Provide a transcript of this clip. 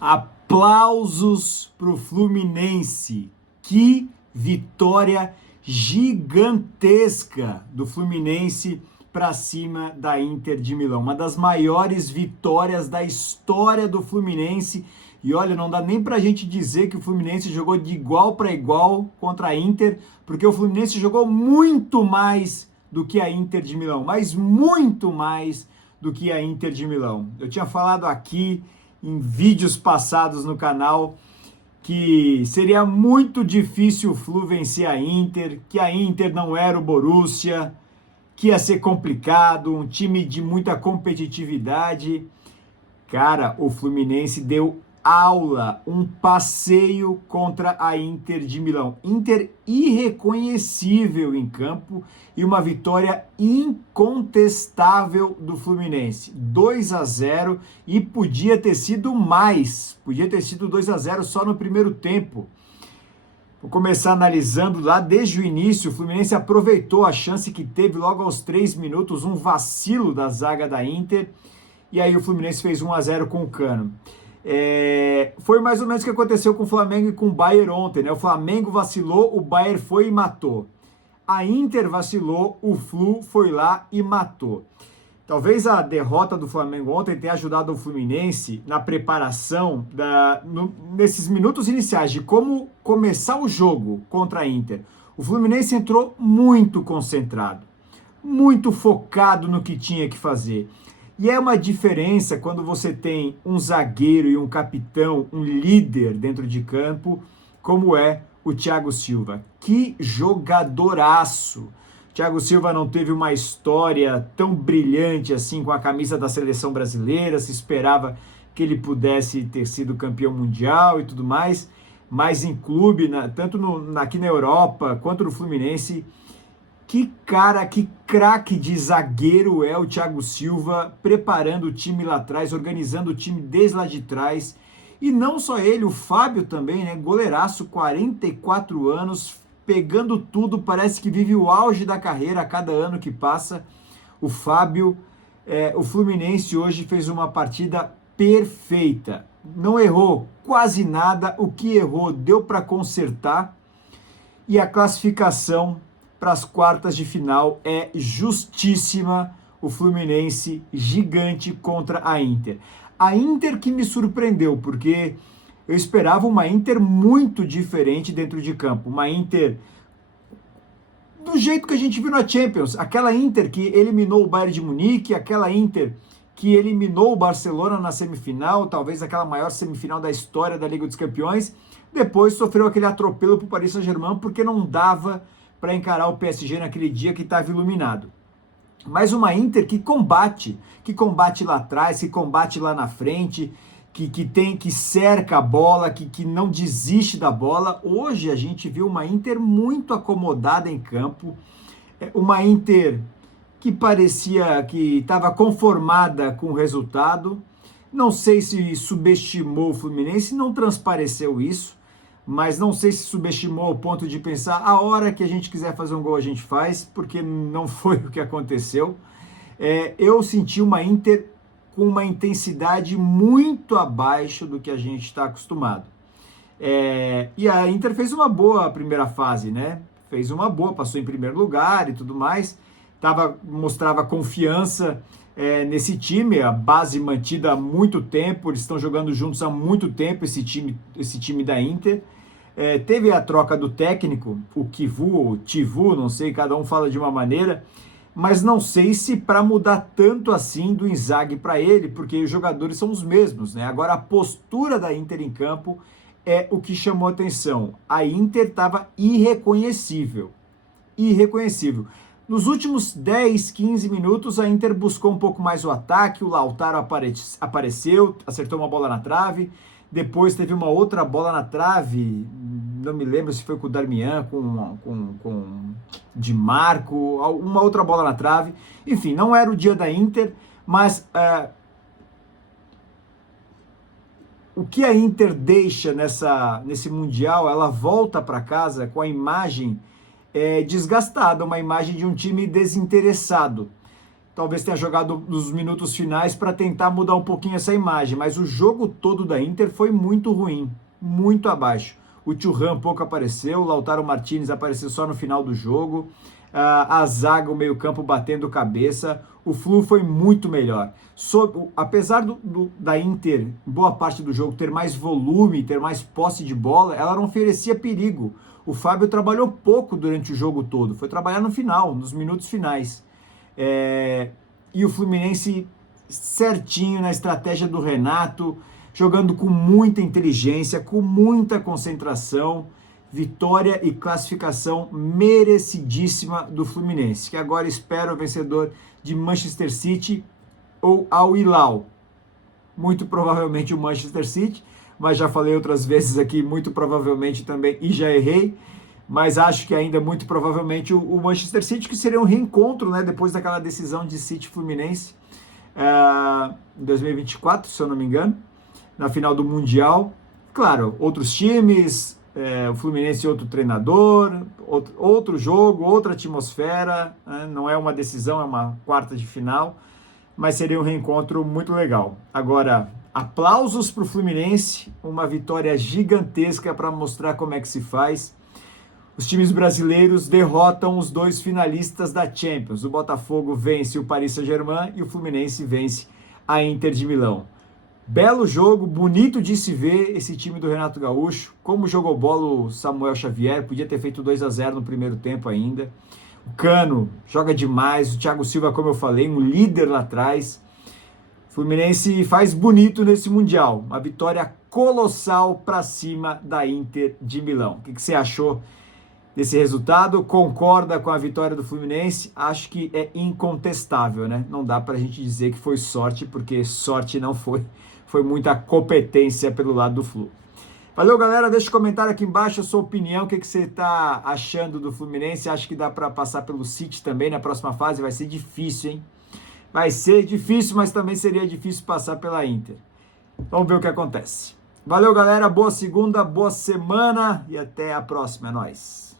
Aplausos para o Fluminense. Que vitória gigantesca do Fluminense para cima da Inter de Milão. Uma das maiores vitórias da história do Fluminense. E olha, não dá nem para a gente dizer que o Fluminense jogou de igual para igual contra a Inter, porque o Fluminense jogou muito mais do que a Inter de Milão, mas muito mais do que a Inter de Milão. Eu tinha falado aqui em vídeos passados no canal que seria muito difícil o Flu vencer a Inter, que a Inter não era o Borussia, que ia ser complicado, um time de muita competitividade. Cara, o Fluminense deu aula, um passeio contra a Inter de Milão. Inter irreconhecível em campo e uma vitória incontestável do Fluminense. 2-0 e podia ter sido mais. Podia ter sido 2-0 só no primeiro tempo. Vou começar analisando lá desde o início. O Fluminense aproveitou a chance que teve logo aos 3 minutos, um vacilo da zaga da Inter. E aí o Fluminense fez 1-0 com o Cano. Foi mais ou menos o que aconteceu com o Flamengo e com o Bayern ontem, né? O Flamengo vacilou, o Bayern foi e matou. A Inter vacilou, o Flu foi lá e matou. Talvez a derrota do Flamengo ontem tenha ajudado o Fluminense na preparação, nesses minutos iniciais de como começar o jogo contra a Inter. O Fluminense entrou muito concentrado, muito focado no que tinha que fazer. E é uma diferença quando você tem um zagueiro e um capitão, um líder dentro de campo, como é o Thiago Silva. Que jogadoraço! O Thiago Silva não teve uma história tão brilhante assim com a camisa da seleção brasileira, se esperava que ele pudesse ter sido campeão mundial e tudo mais, mas em clube, tanto aqui na Europa quanto no Fluminense, que cara, que craque de zagueiro é o Thiago Silva, preparando o time lá atrás, organizando o time desde lá de trás. E não só ele, o Fábio também, né? Goleiraço, 44 anos, pegando tudo, parece que vive o auge da carreira a cada ano que passa. O Fábio, o Fluminense hoje fez uma partida perfeita. Não errou quase nada, o que errou deu para consertar. E a classificação para as quartas de final é justíssima. O Fluminense gigante contra a Inter. A Inter que me surpreendeu, porque eu esperava uma Inter muito diferente dentro de campo. Uma Inter do jeito que a gente viu na Champions. Aquela Inter que eliminou o Bayern de Munique, aquela Inter que eliminou o Barcelona na semifinal, talvez aquela maior semifinal da história da Liga dos Campeões. Depois sofreu aquele atropelo para o Paris Saint-Germain, porque não dava para encarar o PSG naquele dia que estava iluminado. Mas uma Inter que combate lá atrás, que combate lá na frente, que cerca a bola, que não desiste da bola. Hoje a gente viu uma Inter muito acomodada em campo, uma Inter que parecia que estava conformada com o resultado. Não sei se subestimou o Fluminense, não transpareceu isso, mas não sei se subestimou ao ponto de pensar a hora que a gente quiser fazer um gol a gente faz, porque não foi o que aconteceu. Eu senti uma Inter com uma intensidade muito abaixo do que a gente está acostumado. E a Inter fez uma boa primeira fase, né? Fez uma boa, passou em primeiro lugar e tudo mais, mostrava confiança nesse time, a base mantida há muito tempo, eles estão jogando juntos há muito tempo, esse time da Inter. Teve a troca do técnico, o Kivu ou Tivu, não sei, cada um fala de uma maneira, mas não sei se para mudar tanto assim do Inzaghi para ele, porque os jogadores são os mesmos, né? Agora a postura da Inter em campo é o que chamou a atenção. A Inter estava irreconhecível. Nos últimos 10, 15 minutos, a Inter buscou um pouco mais o ataque, o Lautaro apareceu, acertou uma bola na trave, depois teve uma outra bola na trave, não me lembro se foi com o Darmian, com Di Marco, uma outra bola na trave. Enfim, não era o dia da Inter, mas o que a Inter deixa nesse Mundial, ela volta para casa com a imagem desgastada, uma imagem de um time desinteressado. talvez tenha jogado nos minutos finais para tentar mudar um pouquinho essa imagem, mas o jogo todo da Inter foi muito ruim, muito abaixo. O Thuram pouco apareceu, o Lautaro Martinez apareceu só no final do jogo, a zaga, o meio-campo batendo cabeça, o Flu foi muito melhor. Apesar da Inter, boa parte do jogo, ter mais volume, ter mais posse de bola, ela não oferecia perigo. O Fábio trabalhou pouco durante o jogo todo, foi trabalhar no final, nos minutos finais. E o Fluminense certinho na estratégia do Renato, jogando com muita inteligência, com muita concentração, vitória e classificação merecidíssima do Fluminense, que agora espera o vencedor de Manchester City ou Al Hilal. Muito provavelmente o Manchester City, mas já falei outras vezes aqui, muito provavelmente também, e já errei, mas acho que ainda muito provavelmente o Manchester City, que seria um reencontro, né, depois daquela decisão de City Fluminense em 2024, se eu não me engano, na final do Mundial. Claro, outros times, o Fluminense outro treinador, outro jogo, outra atmosfera, né? Não é uma decisão, é uma quarta de final, mas seria um reencontro muito legal. Agora, aplausos para o Fluminense, uma vitória gigantesca para mostrar como é que se faz. Os times brasileiros derrotam os dois finalistas da Champions. O Botafogo vence o Paris Saint-Germain e o Fluminense vence a Inter de Milão. Belo jogo, bonito de se ver esse time do Renato Gaúcho. Como jogou bola o Samuel Xavier, podia ter feito 2-0 no primeiro tempo ainda. O Cano joga demais, o Thiago Silva, como eu falei, um líder lá atrás. O Fluminense faz bonito nesse Mundial, uma vitória colossal para cima da Inter de Milão. O que você achou desse resultado? Concorda com a vitória do Fluminense? Acho que é incontestável, né? Não dá para a gente dizer que foi sorte, porque sorte não foi. Foi muita competência pelo lado do Flu. Valeu, galera. Deixa um comentário aqui embaixo a sua opinião. O que você está achando do Fluminense? Acho que dá para passar pelo City também na próxima fase. Vai ser difícil, hein? Vai ser difícil, mas também seria difícil passar pela Inter. Vamos ver o que acontece. Valeu, galera. Boa segunda, boa semana e até a próxima. É nóis.